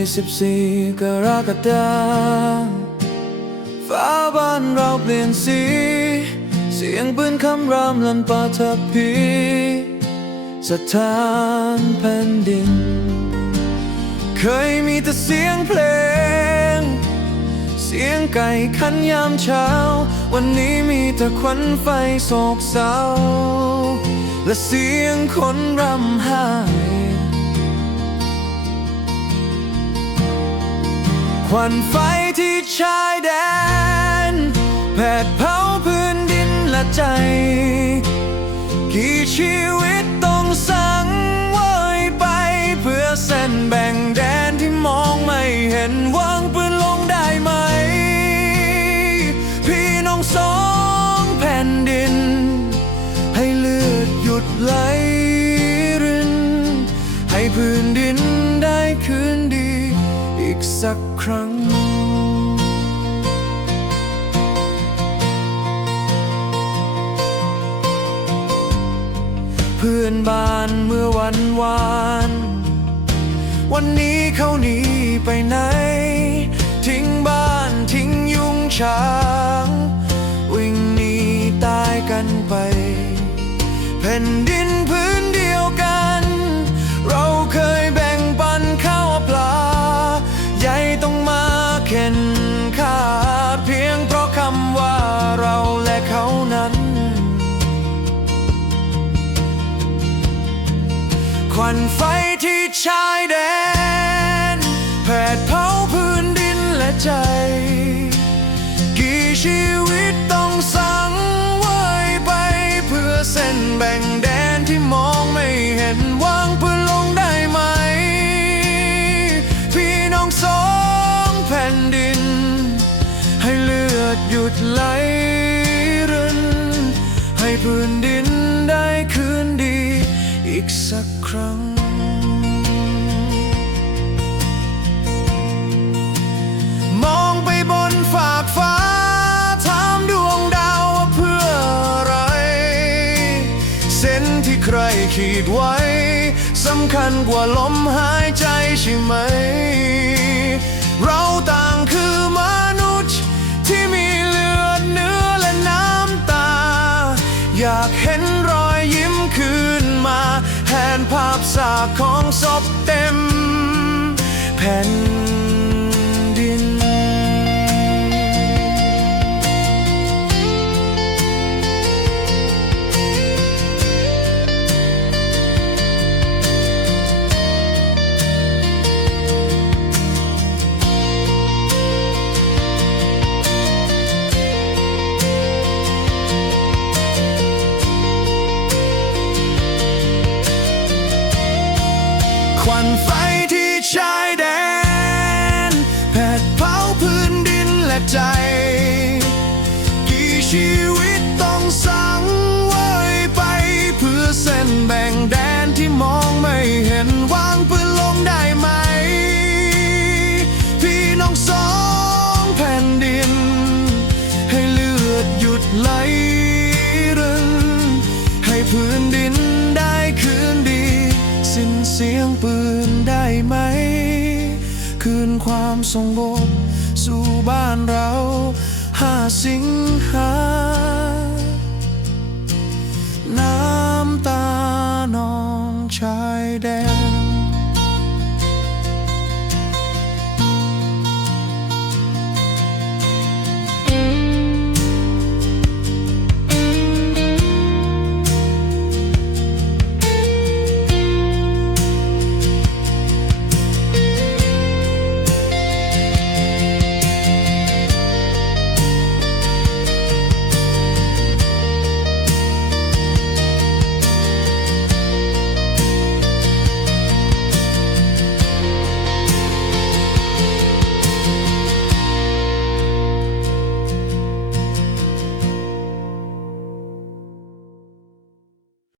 24 กรกฎาคมฟ้าบ้านเราเปลี่ยนสี เสียงปืนคำรามลันปาทัพพีสถานแผ่นดิน เคยมีแต่เสียงเพลง เสียงไก่ขันยามเช้า วันนี้มีแต่ควันไฟโศกเศร้า และเสียงคนรำไห้ ควันไฟที่ชายแดน แผดเผาพื้นดินและใจ กี่ชีวิตต้องสังเวยไป เพื่อเส้นแบ่งแดนที่มองไม่เห็นวางปืนลงได้ไหม พี่น้องสองแผ่นดิน ให้เลือดหยุดไหลริน ให้พื้นดินได้คืนดีอี กสักครั้ง เพื่อนบ้านเมื่อวันวาน วันนี้เขาหนีไปไหน นไฟที่ชายแดนแผดเผาพื้นดินและใจ กี่ชีวิตต้องสังเวยไปเพื่อเส้นแบ่งแดนที่มองไม่เห็นวางปืนลงได้ไหม พี่น้องสองแผ่นดิน ให้เลือดหยุดไหลรินให้พื้นดิน อีกสักครั้ง มองไปบนฝากฟ้า ถามดวงดาวว่าเพื่ออะไร เส้นที่ใครขีดไว้ สำคัญกว่าลมหายใจใช่ไหม นภาพสากของศพเต็มแผ่น ใจ กี่ชีวิตต้องสังเวยไป เพื่อเส้นแบ่งแดนที่มองไม่เห็นวางปืนลงได้ไหม พี่น้องสองแผ่นดิน ให้เลือดหยุดไหลรินให้พื้นดินได้คืนดี สิ้นเสียงปืนได้ไหม คืนความสงบ สู่บ้านเราห้าสิงหา